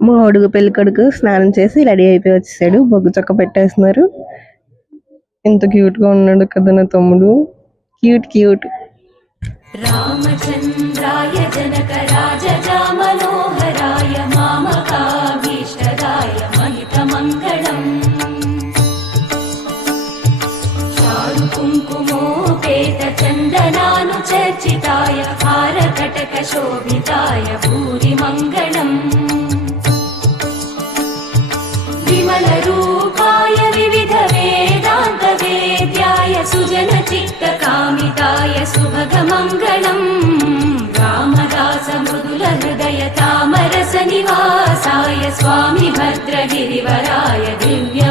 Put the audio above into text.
మా అడుగు పెళ్లి కొడుకు స్నానం చేసి రెడీ అయిపోయి వచ్చేసాడు. బొగ్గు చొక్క పెట్టేస్తున్నారు. ఎంత క్యూట్ గా ఉన్నాడు కదా నా తమ్ముడు. Cute cute. రామచంద్రాయ జనక రాజజా మనోహరాయ మామకాభీష్టదాయ మహిత మంగళం చారు కుంకుమోపేత చందనాను చర్చితాయ హారకటక శోభితాయ భూరి మంగళం విమల రూపాయ వివిధ వేదాంత వేద్యాయ సుజన చిత్త కామితాయ సుభగ మంగళం రామదాస మృదుల హృదయ తామరస నివాసాయ స్వామి భద్రగిరివరాయ దివ్య